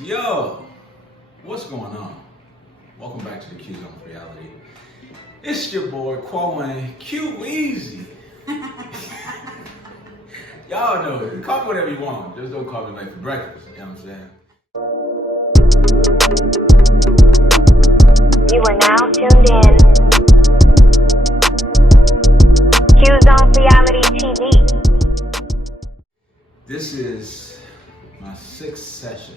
Yo, what's going on? Welcome back to the Q Zone Reality. It's your boy Kwame Geezy. Y'all know it. Call me whatever you want. Just don't call me late for breakfast. You know what I'm saying? You are now tuned in. Q Zone Reality TV. This is my sixth session.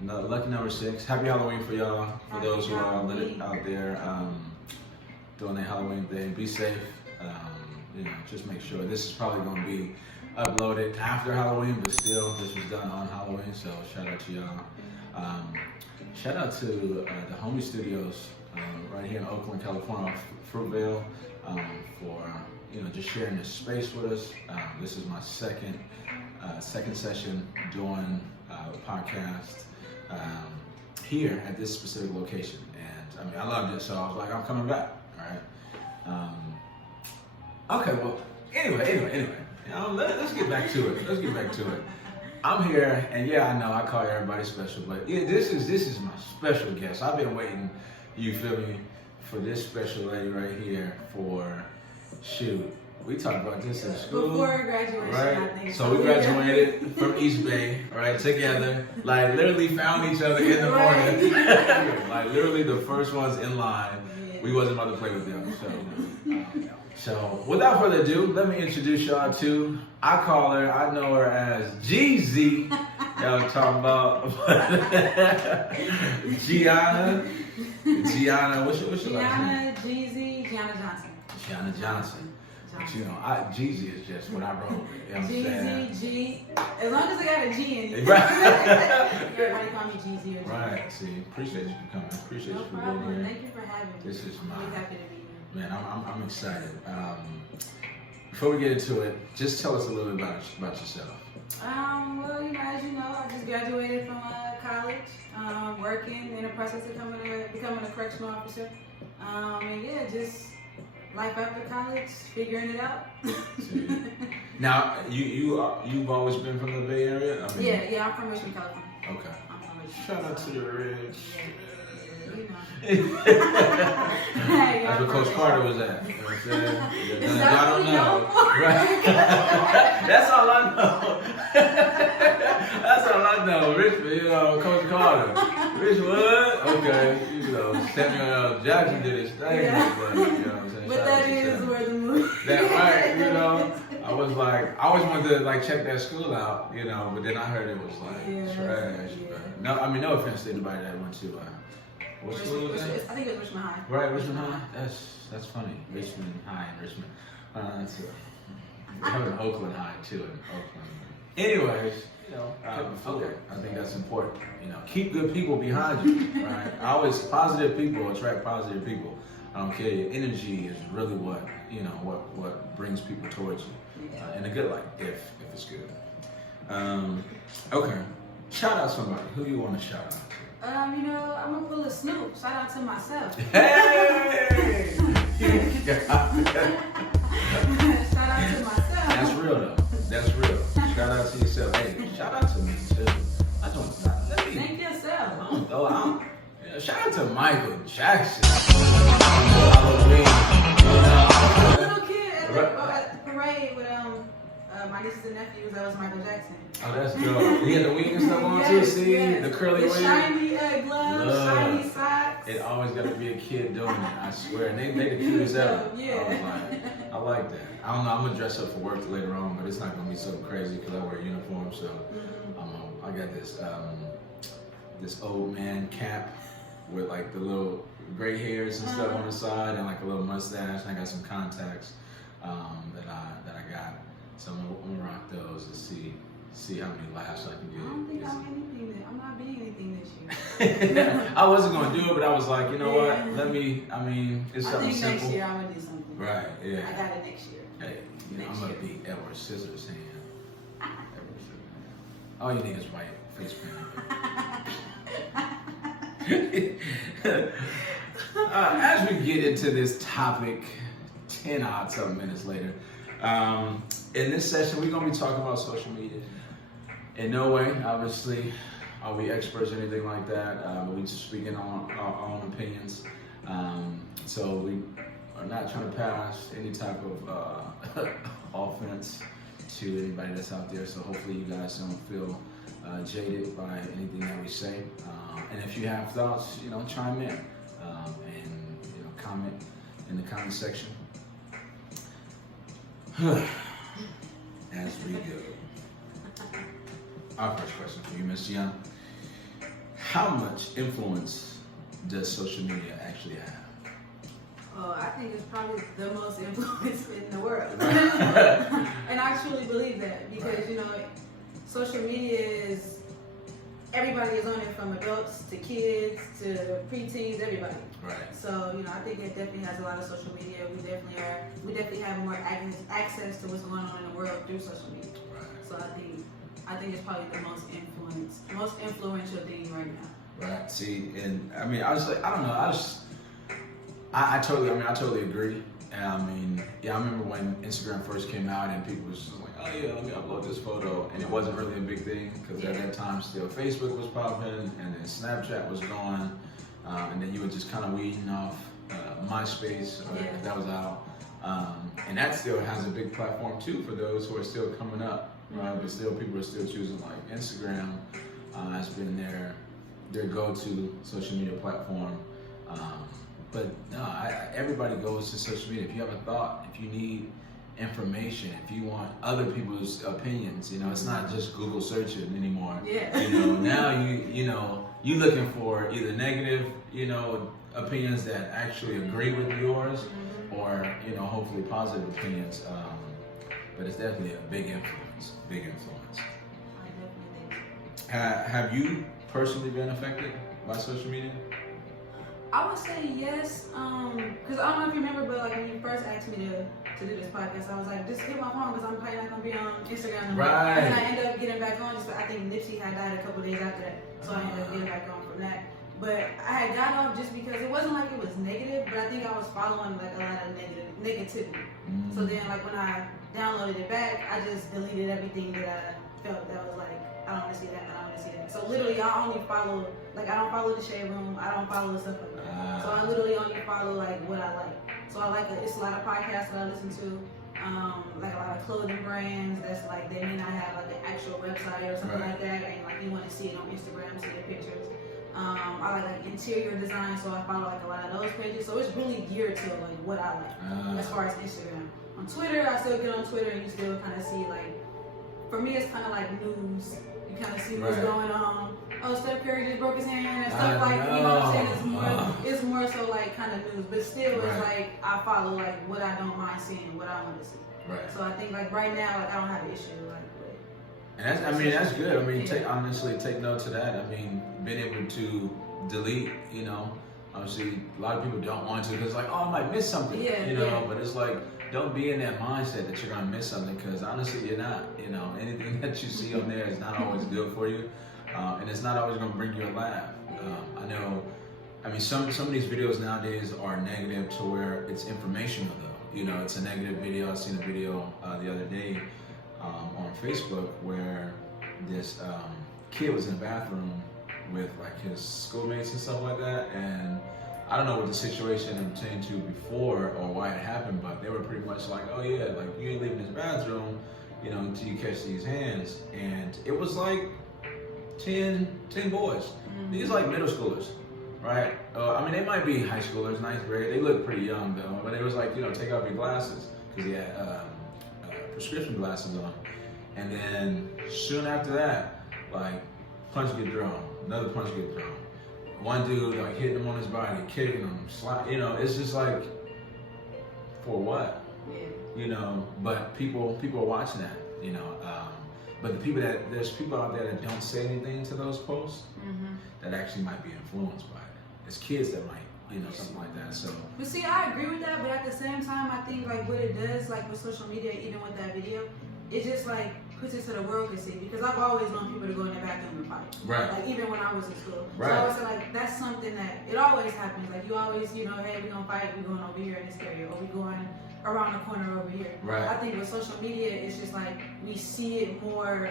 Lucky number 6. Happy Halloween for y'all. For those who are out there doing their Halloween thing, be safe. Just make sure. This is probably going to be uploaded after Halloween, but still, this was done on Halloween. So shout out to y'all. Shout out to the Homiey Studios right here in Oakland, California, Fruitvale, for just sharing this space with us. This is my second session doing a podcast here at this specific location, and I loved it, so I was like, I'm coming back. All right. Okay. Well, anyway. Let's get back to it. I'm here, and yeah, I know I call everybody special, but yeah, this is my special guest. I've been waiting, you feel me, for this special lady right here for shoot. We talked about this in school. Before graduation, right? I think. So we graduated from East Bay, right, together. Like literally found each other in the morning. Like literally the first ones in line. Yeah. We wasn't about to play with them. So without further ado, let me introduce y'all to, I know her as Geezy. Y'all talking about Gianna, what's your last name? Geezy, Gianna Johnson. Gianna Johnson. But Geezy is just what I wrote. You know what I'm saying? G. As long as I got a G in it. Right. Everybody call me Geezy or G. Right. See, appreciate you for coming. Appreciate you for being problem. here. Thank you for having me. This is I'm really happy to be here. Man, I'm excited. Before we get into it, just tell us a little bit about yourself. Well, as you know, I just graduated from college, working in the process of becoming a correctional officer. And yeah, just life after college, figuring it out. Now, you've always been from the Bay Area? Yeah, I'm from Richmond, California. Okay. I'm from Richmond. Shout out to the Rich. Yeah, That's where Coach Carter was at. You know what I'm saying? Y'all don't know. Right? That's all I know. Richmond, Coach Carter. Richmond, okay. Samuel L. Jackson did his thing. Yeah. You know what I'm saying? But that is where the movie. That right, I was like, I always wanted to check that school out, but then I heard it was trash. Yeah. No offense to anybody that went to what school was that? I think it was Richmond High. Right, Richmond High? That's funny. Richmond High and Richmond. We have an Oakland High too in Oakland. Anyways, okay. I think that's important. Keep good people behind you. Right? Positive people attract positive people. I don't care. Your energy is really what brings people towards you in a good light, if it's good. Okay. Shout out somebody. Who do you want to shout out? I'm gonna pull a Snoop. Shout out to myself. Hey! Shout out to myself. That's real though. That's real. Shout out to yourself. Hey, shout out to me too. Thank yourself. Shout out to Michael Jackson. Little kid at the parade with my nieces and nephews. That was Michael Jackson. Oh, that's dope. He had the wing and stuff on too. See the curly wing. Shiny gloves, shiny socks. It always got to be a kid doing it. I swear. And they made the cutest ever. Yeah. I like that. I don't know. I'm gonna dress up for work later on, but it's not gonna be so crazy because I wear a uniform. So I got this old man cap with the little gray hairs and stuff on the side and a little mustache. And I got some contacts that I got. So I'm gonna rock those and see how many laughs I can get. I don't think I'm not being anything this year. I wasn't gonna do it, but I was like, you know what? It's something simple. Next year I'm gonna do something. Right, yeah. I got it next year. Hey, I'm gonna be Edward Scissorhands. All you need is white face paint. As we get into this topic, 10 odd something minutes later, in this session we're gonna be talking about social media. In no way, obviously, are we experts or anything like that. We just speaking on our own opinions. So we are not trying to pass any type of offense to anybody that's out there. So hopefully you guys don't feel jaded by anything that we say. And if you have thoughts, chime in and comment in the comment section. As we go. Our first question for you, Miss Young. How much influence does social media actually have? Oh, I think it's probably the most influence in the world. And I truly believe that because, social media is, everybody is on it, from adults to kids to preteens, everybody. Right. So, I think it definitely has a lot of social media. We definitely have more access to what's going on in the world through social media. Right. So I think it's probably the most influential thing right now. Right. See, and I mean, I was like, I don't know. I totally agree. And I mean, I remember when Instagram first came out and people was just like, oh yeah, let me upload this photo. And it wasn't really a big thing because at that time still Facebook was popping and then Snapchat was going. And then you were just kind of weeding off MySpace, that was out. And that still has a big platform too for those who are still coming up, right? But still, people are still choosing like Instagram has been their go-to social media platform. But no, everybody goes to social media. If you have a thought, if you need information, if you want other people's opinions, it's not just Google searching anymore. Yeah. Now you looking for either negative, opinions that actually agree with yours, or hopefully positive opinions. But it's definitely a big influence. Big influence. I definitely think. Have you personally been affected by social media? I would say yes, because I don't know if you remember, but like when you first asked me to do this podcast, I was like, just get my phone because I'm probably not gonna be on Instagram. Right. And I ended up getting back on. I think Nipsey had died a couple days after that, so I ended up getting back on from that. But I had got off just because it wasn't like it was negative, but I think I was following like a lot of negativity. So then like when I downloaded it back, I just deleted everything that I felt that was like, I don't want to see that, I don't want to see that. So literally I only follow, like I don't follow the Shade Room, I don't follow the stuff like that. So I literally only follow like what I like. So I like, it's a lot of podcasts that I listen to, like a lot of clothing brands that's like, they may not have like an actual website or something like that, and like you want to see it on Instagram, see the pictures. I like interior design, so I follow like a lot of those pages. So it's really geared to like what I like as far as Instagram. On Twitter, I still get on Twitter and you still kind of see like, for me it's kind of like news. You kind of see what's going on. Oh, Steph Curry just broke his hand and stuff like, you know what I'm saying? It's more so like kind of news, but still it's like I follow like what I don't mind seeing, what I want to see. Right. So I think like right now, like I don't have an issue like with. And that's good. I mean, take note to that. I mean, being able to delete, obviously a lot of people don't want to because like, oh, I might miss something, but it's like, don't be in that mindset that you're gonna miss something because honestly, you're not. Anything that you see on there is not always good for you, and it's not always gonna bring you a laugh. I mean, some of these videos nowadays are negative to where it's informational though. It's a negative video. I seen a video the other day on Facebook where this kid was in the bathroom with like his schoolmates and stuff like that, and I don't know what the situation pertained to before or why it happened, but they were pretty much like, oh yeah, like you ain't leaving this bathroom, until you catch these hands. And it was like 10 boys. These like middle schoolers, right? I mean, they might be high schoolers, ninth grade. They look pretty young though, but it was like, take off your glasses because he had prescription glasses on. And then soon after that, like punch get thrown, another punch get thrown. One dude like hitting him on his body, kicking him, it's just like, for what? But people are watching that, but there's people out there that don't say anything to those posts that actually might be influenced by it. It's kids that might, something like that. So. But see, I agree with that, but at the same time, I think like what it does, like with social media, even with that video, it just like puts it to the world to see, because I've always known people to go in the bathroom and fight. Right. Like even when I was in school. Right. So I always say like that's something that it always happens. Like you always, hey, we're gonna fight, we're going over here in this area, or we're going around the corner over here. Right. I think with social media, it's just like we see it more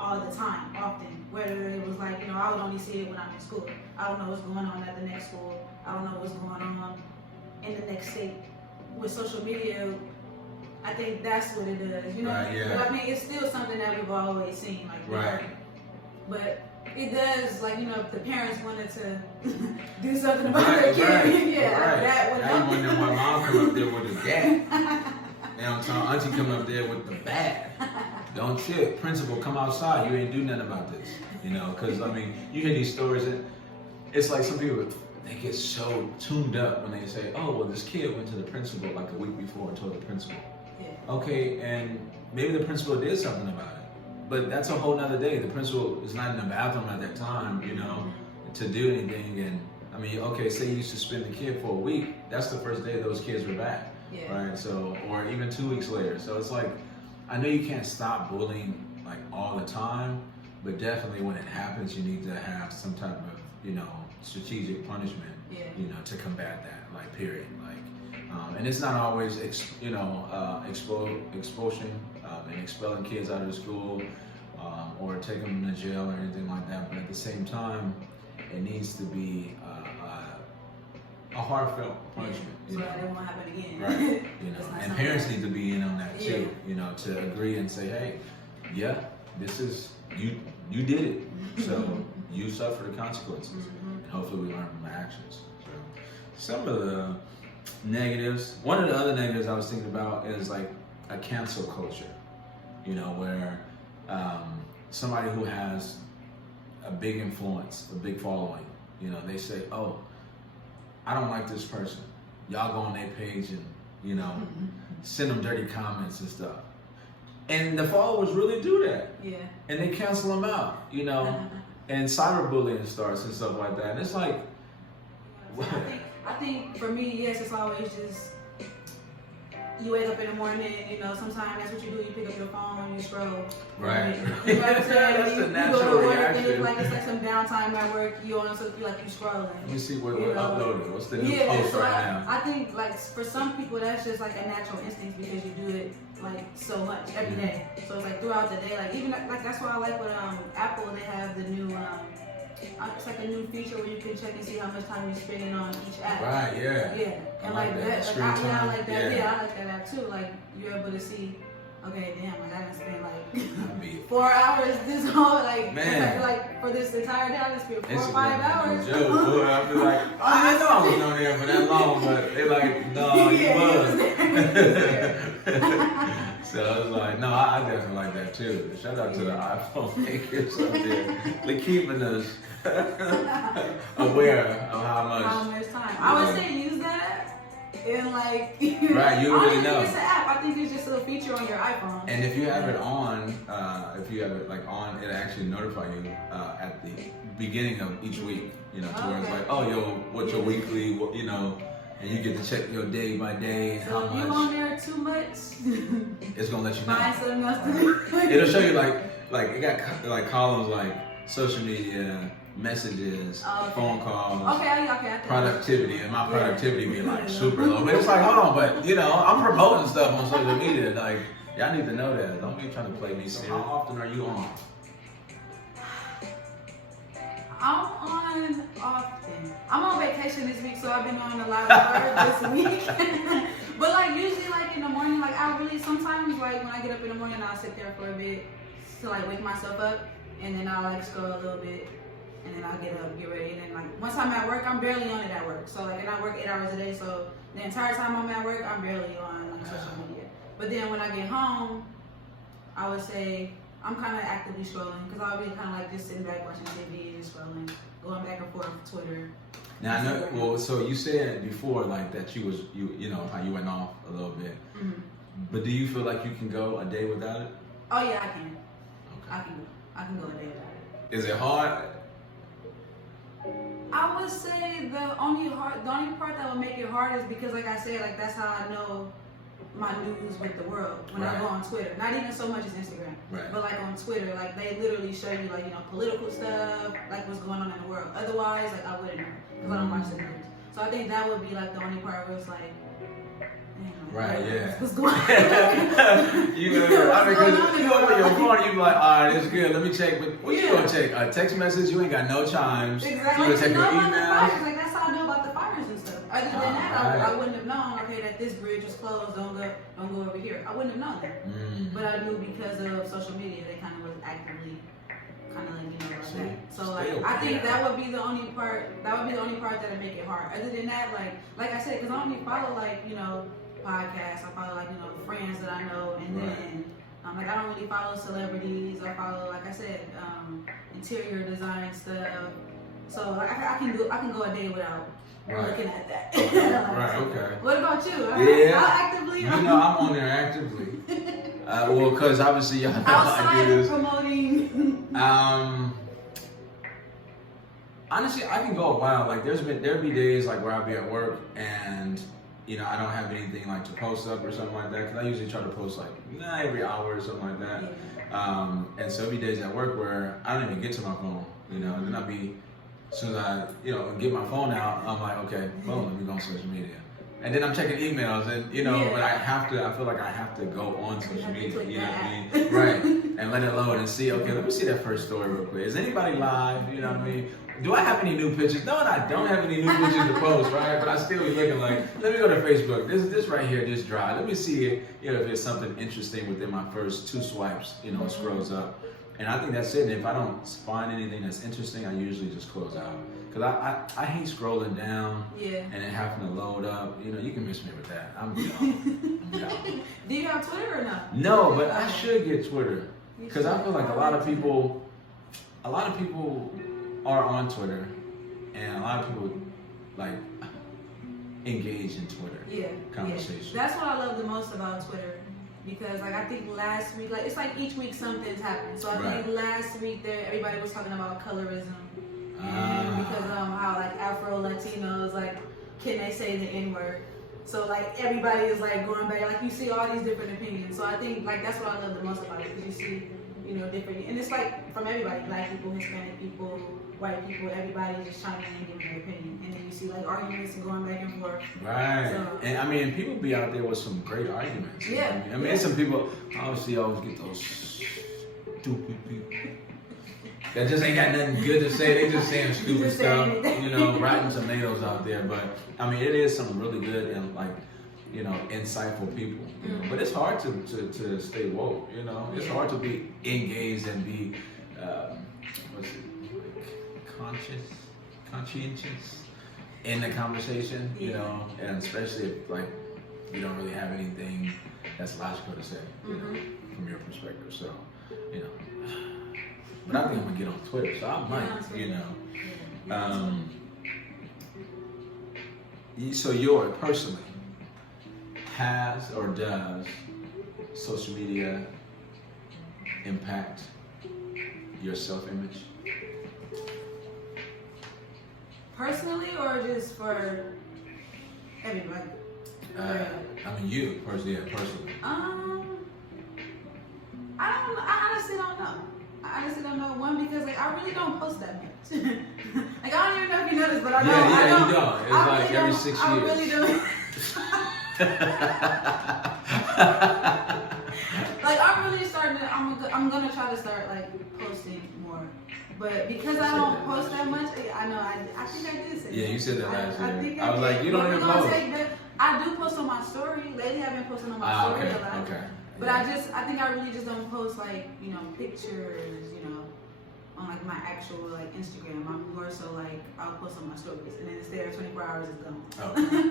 all the time, often. Whether it was like, I would only see it when I'm in school. I don't know what's going on at the next school. I don't know what's going on in the next state. With social media, I think that's what it does, Right, yeah. But I mean, it's still something that we've always seen, like, Right. But it does, like, if the parents wanted to do something about Right, their kid, right, yeah, right. that would Now you help. wonder why mom come up there with the bat. Now I'm telling auntie come up there with the bat. Don't trip. Principal, come outside. You ain't do nothing about this. Because, I mean, you hear these stories and it's like some people, they get so tuned up when they say, oh, well, this kid went to the principal like a week before and told the principal. Yeah. Okay, and maybe the principal did something about it. But that's a whole nother day. The principal is not in the bathroom at that time, to do anything. And, I mean, okay, say you suspend the kid for a week. That's the first day those kids were back. Yeah. Right? So, or even 2 weeks later. So it's like, I know you can't stop bullying like all the time, but definitely when it happens, you need to have some type of, strategic punishment, to combat that, like, period. Like, and it's not always, expulsion and expelling kids out of the school, or taking them to jail or anything like that. But at the same time, it needs to be a heartfelt punishment. So that it won't happen again. Right. And parents that- need to be in on that too. To agree and say, hey, yeah, this is you did it, so you suffer the consequences. And hopefully we learn from our actions. So some of the negatives. One of the other negatives I was thinking about is like a cancel culture. Where somebody who has a big influence, a big following, they say, oh, I don't like this person. Y'all go on their page and, send them dirty comments and stuff. And the followers really do that. Yeah. And they cancel them out, and cyberbullying starts and stuff like that. And it's like, I think for me, yes, it's always just, you wake up in the morning, sometimes that's what you do. You pick up your phone, you scroll. Right. You know what I'm saying? That's the you natural go to work and reaction. it's like some downtime at work. You also feel like you scrolling. let me see what uploaded. What's the new Yeah, post so right now? I think like for some people that's just like a natural instinct because you do it like so much every day. So it's like throughout the day, like even like that's why I like with Apple. They have the new it's like a new feature where you can check and see how much time you're spending on each app. Right, yeah. Yeah, and I like like that. that. Screen I time. like that. Yeah. Yeah, I like that app too. Like you're able to see. Okay, damn, like I done spent like I mean, 4 hours this whole like Man. like for this entire day I done spent 4 or 5 Instagram hours. is a joke. Boy, I'll be like, I know I wasn't on there for that long, but they like, no, you was. So I was like, no, I definitely like that too. Shout out to the iPhone makers out there. They're keeping us aware of how much. Time. I would say use that and like. Right, you I really don't know. think it's an app. I think it's just a feature on your iPhone. And if you have it on, like on, it'll actually notify you at the beginning of each week. To where it's like, oh, yo, what's your weekly, and you get to check your day by day and So how if you much. on there too much, It's gonna let you know. find something else to do. It'll show you like it got like columns like social media, messages, phone calls, Okay. productivity, and my productivity be like super low. But it's like, hold on, but I'm promoting stuff on social media. Like, y'all need to know that. Don't be trying to play me. So how often are you on? I'm on often. I'm on vacation this week, so I've been on a lot of work this week. But like usually like in the morning, like I really sometimes like when I get up in the morning I'll sit there for a bit to like wake myself up and then I'll like scroll a little bit and then I'll get up, get ready, and then like once I'm at work, I'm barely on it at work. So like and I work 8 hours a day, so the entire time I'm at work I'm barely on like social media. But then when I get home, I would say I'm kind of actively scrolling because I'll be kind of like just sitting back watching TV and scrolling, going back and forth Twitter. Now I know. Well, so you said before like that you how you went off a little bit. Mm-hmm. But do you feel like you can go a day without it? Oh yeah, I can. Okay. I can go a day without it. Is it hard? I would say the only part that would make it hard is because, like I said, like that's how I know my news with the world when I go on Twitter. Not even so much as Instagram, but like on Twitter, like they literally show you like political stuff, like what's going on in the world. Otherwise, like I wouldn't know because I don't watch the news. So I think that would be like the only part where it's like, Right, yeah. What's going on? You know, I mean, because you open your phone, you be like, all right, it's good. Let me check. But what you gonna check? A text message? You ain't got no chimes. Exactly. You gonna check your About the email? fires. Like that's how I know about the fires and stuff. Other than that, I wouldn't have known. Okay, that this bridge is closed. Don't go over here. I wouldn't have known that. But I knew because of social media, they kind of was actively, kind of like about that. So like, I think that would be the only part. That would be the only part that would make it hard. Other than that, like I said, because I only follow like podcasts. I follow like friends that I know, and then like I don't really follow celebrities. I follow, like I said, interior design stuff. So like I can go a day without looking at that. Right. Okay. What about you? Yeah. How actively? I'm on there actively. Well, because obviously y'all know I do this. Promoting. Honestly, I can go a while. Like there'll be days like where I'll be at work and I don't have anything like to post up or something like that. Because I usually try to post like every hour or something like that. And so there'll be days at work where I don't even get to my phone. And then I'll be, as soon as I get my phone out, I'm like, okay, boom, let me go on social media. And then I'm checking emails, and but I feel like I have to go on social media, you know what I mean? Right, and let it load and see, okay, let me see that first story real quick. Is anybody live, you know what I mean? Do I have any new pictures? No, I don't have any new pictures to post, right? But I still be looking like, let me go to Facebook. This right here, this dry. Let me see if there's something interesting within my first 2 swipes, it scrolls up. And I think that's it. And if I don't find anything that's interesting, I usually just close out. Because I hate scrolling down and then having to load up. You can miss me with that. I'm down. Do you have Twitter or not? No, but I should get Twitter. Because I feel like a lot of people are on Twitter. And a lot of people, like, engage in Twitter conversation. That's what I love the most about Twitter. Because like I think last week, like it's like each week something's happened. So I think last week everybody was talking about colorism, and because how like Afro Latinos, like, can they say the N-word? So like everybody is like going back, like you see all these different opinions. So I think like that's what I love the most about it, because you see different, and it's like from everybody, Black people, Hispanic people, white people, everybody just chiming in and giving their opinion, and then you see like arguments going back and forth. Right. So, and I mean, people be out there with some great arguments. Yeah. I mean, some people obviously always get those stupid people that just ain't got nothing good to say. They just saying stupid stuff, rotten tomatoes out there. But I mean, it is some really good and like, insightful people. But it's hard to stay woke. It's hard to be engaged and be conscientious in the conversation. And especially if like you don't really have anything that's logical to say from your perspective. So but I think I'm gonna get on Twitter. So I might, So yours personally, has or does social media impact your self-image? Personally, or just for everybody? I mean, you personally. I honestly don't know. One, because like I really don't post that much. Like I don't even know if you noticed, but I don't. You don't. It's like every 6 years. I really don't. Like I'm really starting to. I'm gonna try to start like posting more. But because I don't post that much, I know I think I did say that. Yeah, you said that last year. I was did. like, you don't even post. I do post on my story. Lately, I've been posting on my story a lot. Okay. But I think I really just don't post like pictures, on like my actual like Instagram. I'm more so like I'll post on my stories, and then it's there 24 hours, it's gone. Okay.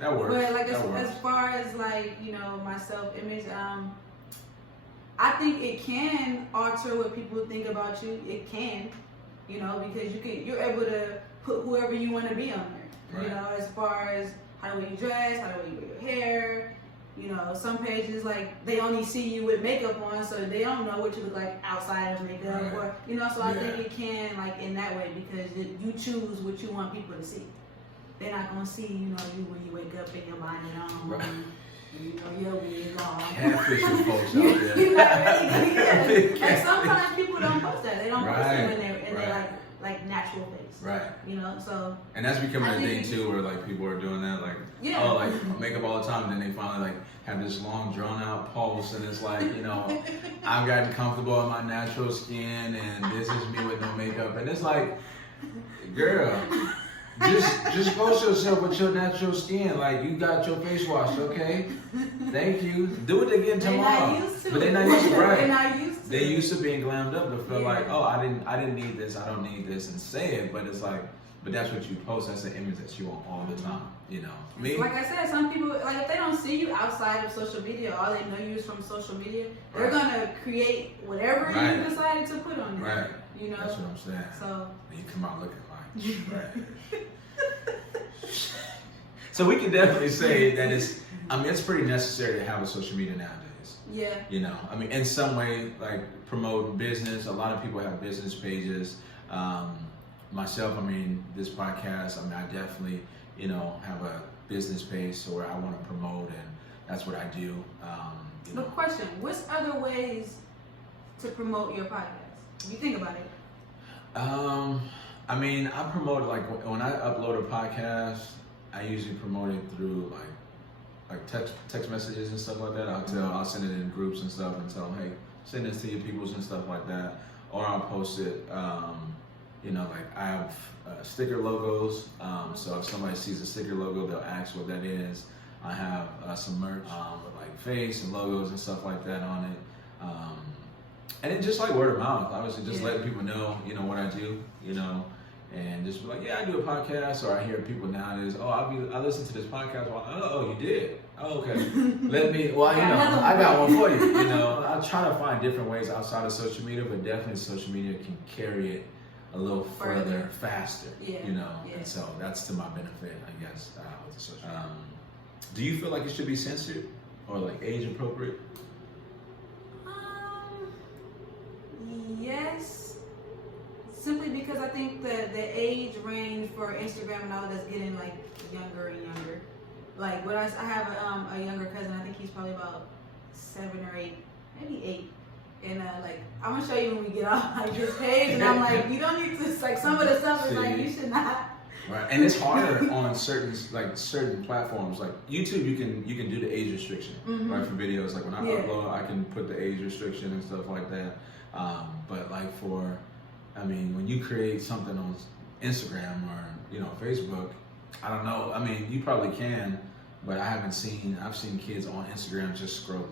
That works. But like as far as like my self-image, I think it can alter what people think about you. It can, because you're able to put whoever you want to be on there. Right. As far as how the way you dress, how the way you wear your hair. Some pages like they only see you with makeup on, so they don't know what you look like outside of makeup, or So I think it can like in that way, because you choose what you want people to see. They're not gonna see you when you wake up and your bonnet on. Right. Your wig on. Catfishing folks out there. You're not really gonna get it. Like sometimes people don't post that. They don't post it when they're like like natural face. Right. You know, so. And that's becoming I a think thing too, where like people are doing that, like, Yeah. oh, like makeup all the time, and then they finally like have this long drawn out pulse, and it's like, you know, I've gotten comfortable in my natural skin, and this is me with no makeup, and it's like, girl, just post yourself with your natural skin, like you got your face washed, okay? Thank you. Do it again tomorrow. They're not used to. But they're not used to, right? They're not used to. They used to being glammed up to feel Yeah. like, oh, I didn't need this, I don't need this, and say it, but it's like, but that's what you post. That's the image that you want all the time, you know. Me, Like I said, some people, like if they don't see you outside of social media, all they know you is from social media, they're gonna create whatever Right. you decided to put on there. right? You know. That's what I'm saying. So. And you come out looking like, right. So we can definitely say that it's. I mean, it's pretty necessary to have a social media nowadays. Yeah. You know, I mean, in some way, like promoting business. A lot of people have business pages. Myself, I mean, this podcast, I mean, I definitely, you know, have a business page so where I want to promote, and that's what I do. You The know. question: what's other ways to promote your podcast? You think about it. I mean, I promote like when I upload a podcast, I usually promote it through like text messages and stuff like that. I'll send it in groups and stuff and tell them, hey, send this to your peoples and stuff like that. Or I'll post it. You know, like I have sticker logos. So if somebody sees a sticker logo, they'll ask what that is. I have some merch with like face and logos and stuff like that on it. And it's just like word of mouth. Obviously, just letting people know, you know, what I do, you know, and just be like, yeah, I do a podcast. Or I hear people nowadays, oh, I listen to this podcast. Well, oh, you did? Oh, okay. Well, you know, I got one for you. You know, I try to find different ways outside of social media, but definitely social media can carry it a little further, faster. Yeah. You know, Yeah. and so that's to my benefit, I guess, with the social. Do you feel like it should be censored or like age appropriate? Yes, simply because I think the age range for Instagram and all that's getting like younger and younger. Like what I have a younger cousin. I think he's probably about 7 or 8, maybe 8. And like I'm gonna show you when we get off like his page, and I'm like, you don't need to like some of the stuff is like you should not. Right, and it's harder on certain platforms like YouTube. You can do the age restriction, right, for videos. Like when I upload, I can put the age restriction and stuff like that. But like I mean, when you create something on Instagram or you know Facebook, I don't know. I mean, you probably can, but I've seen kids on Instagram just scrolling.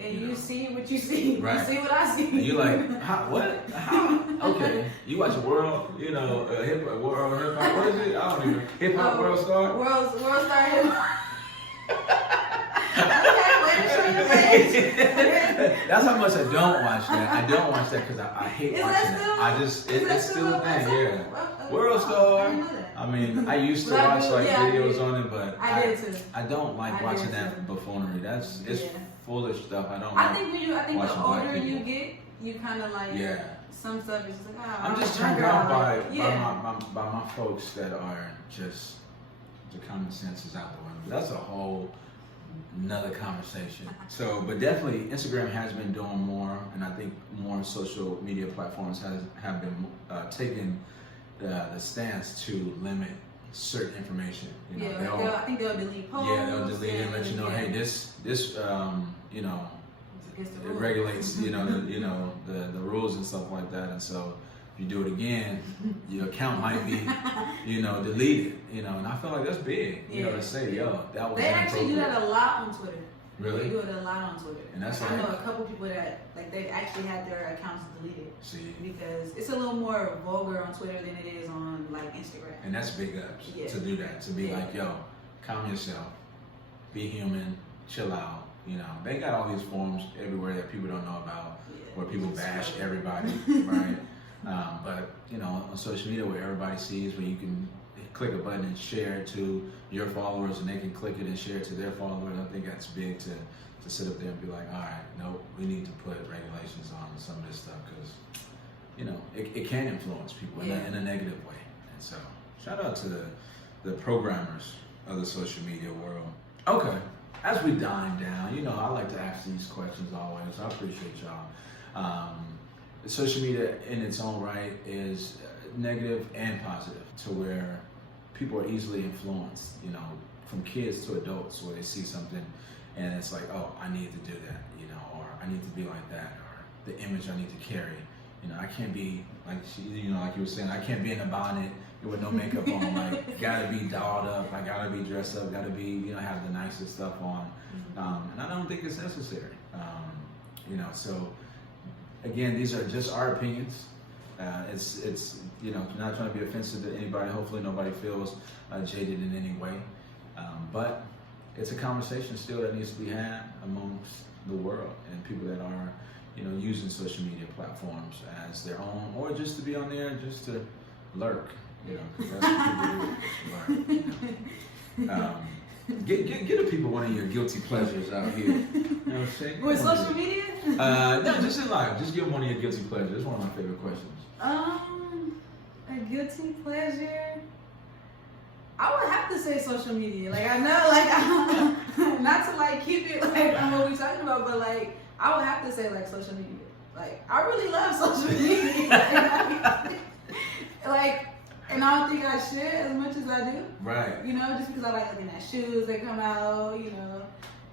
And you know? see what you see. Right. You see what I see. And you're like, what? How? Okay. You watch World, you know, World Hip Hop. What is it? I don't even. Hip Hop World Star. World Star Hip Hop. Okay, way to show your face. That's how much I don't watch that. I don't watch that because I hate Is watching that that. still? It's still a thing, yeah. World I Star. didn't know that. I mean, I used to But I watch do- like yeah, I videos did. on it, but I did too. I don't like I watching did that buffoonery. It's Yeah. foolish stuff. I don't. I like think the watching black older you people. get, you kind of like some stuff is just like I'm just turned on by my folks that are just the common sense is out the window. That's a whole another conversation. So, but definitely Instagram has been doing more, and I think more social media platforms have been taking the stance to limit certain information. You know, I think they'll delete posts. Yeah, they'll delete it and let you know, hey, this you know, it regulates, you know, the rules and stuff like that. And so if you do it again, your account might be, you know, deleted. You know, and I feel like that's big. You know, to say, yo, that was. They actually do that a lot on Twitter. Really? They do it a lot on Twitter. And that's I know a couple people that like they've actually had their accounts deleted. See. Because it's a little more vulgar on Twitter than it is on like Instagram. And that's big ups to do that. To be like, yo, calm yourself, be human, chill out. You know, they got all these forums everywhere that people don't know about, where people bash everybody, right? But you know, on social media where everybody sees, where you can click a button and share it to your followers, and they can click it and share it to their followers. I think that's big to sit up there and be like, all right, no, we need to put regulations on some of this stuff because you know it can influence people in a negative way. And so, shout out to the programmers of the social media world. Okay. As we dine down, you know, I like to ask these questions always. I appreciate y'all. social media in its own right is negative and positive, to where people are easily influenced, you know, from kids to adults, where they see something and it's like, oh, I need to do that, you know, or I need to be like that, or the image I need to carry. You know, I can't be like you know, like you were saying, I can't be in a bonnet with no makeup on. Like, gotta be dolled up. I gotta be dressed up. Gotta be, you know, have the nicest stuff on. And I don't think it's necessary. You know, so again, these are just our opinions. It's you know, not trying to be offensive to anybody. Hopefully, nobody feels jaded in any way. But it's a conversation still that needs to be had amongst the world and people that are, you know, using social media platforms as their own, or just to be on there just to lurk, you know, because that's what people do, lurk. You know? Get the people one of your guilty pleasures out here. You know what I'm saying? With social media? No, just in life. Just give them one of your guilty pleasures. It's one of my favorite questions. A guilty pleasure? I would have to say social media. Like, I know, like, not to like keep it like on what we're talking about, but like, I would have to say like social media. Like, I really love social media. Like, and I don't think I should as much as I do. Right. You know, just because I like looking at shoes that come out, you know,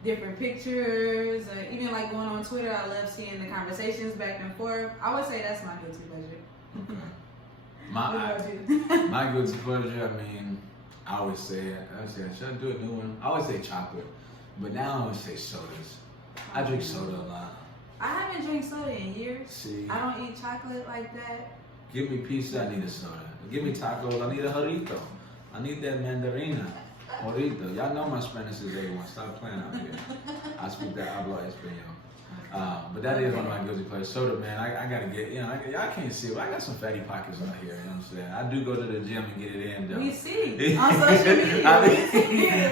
different pictures, even like going on Twitter, I love seeing the conversations back and forth. I would say that's my guilty pleasure. Okay. What about you? My guilty pleasure, I mean, I always say it. Should I do a new one? I always say chocolate, but now I always say sodas. I drink soda a lot. I haven't drank soda in years. See, I don't eat chocolate like that. give me pizza, I need a soda. Give me tacos, I need a jarrito. I need that mandarina. Jorito. Y'all know my Spanish is A1. Stop playing out here. I speak that habla español. But that is one of my guilty pleasures. Soda, man, I gotta get, you know, I can't see it, but I got some fatty pockets out here, you know what I'm saying? I do go to the gym and get it in, though. We see on social media.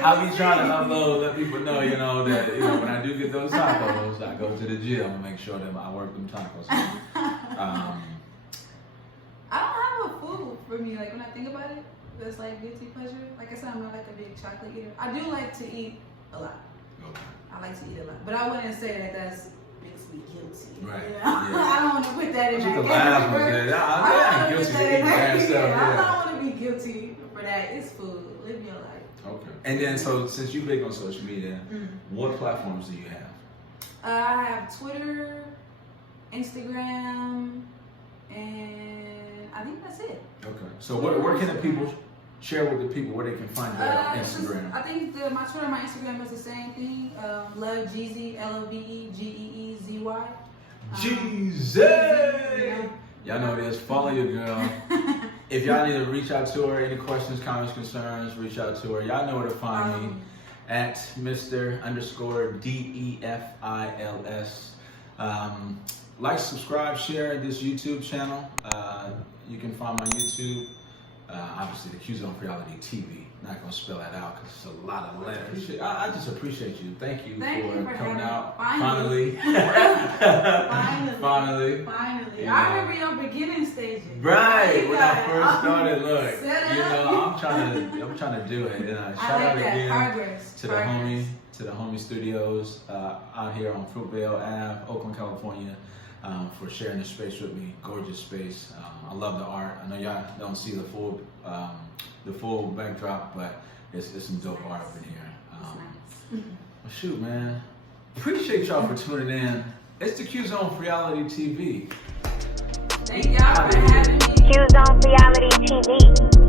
I be trying to upload, let people know, you know, that, you know, when I do get those tacos, I go to the gym and make sure that I work them tacos. I don't have a food for me, like when I think about it, that's like guilty pleasure. Like I said, I'm not like a big chocolate eater. I do like to eat a lot. Okay. I like to eat a lot. But I wouldn't say that that's makes me guilty. Right. You know? Yeah. I don't want to put that in You can that laugh with that. I'm guilty to eating bad stuff. I Yeah. don't want to be guilty for that. It's food. Live your life. Okay. And then, so since you're big on social media, what platforms do you have? I have Twitter, Instagram, and I think that's it. Okay. So where can the people share with the people where they can find that on Instagram? I think my Twitter and my Instagram is the same thing. Love Geezy, LOVEGEEZY. Geezy! Yeah. Y'all know this. Follow your girl. If y'all need to reach out to her, any questions, comments, concerns, reach out to her. Y'all know where to find me at Mr_DEFILS. Like, subscribe, share this YouTube channel. You can find my YouTube. Obviously, the Q's on Reality TV. Not gonna spell that out because it's a lot of letters. I just appreciate you. Thank you for coming out. Finally. Finally. Yeah. I remember your beginning stages. Right. When I first started, look, set you up. know, I'm trying to do it. And shout out again Progress. to the homie studios out here on Fruitvale Ave, Oakland, California. For sharing this space with me. Gorgeous space. I love the art. I know y'all don't see the full backdrop, but it's some dope art up in here. Shoot, man. Appreciate y'all for tuning in. It's the Q's on Reality TV. Thank y'all for having me. Q's on Reality TV.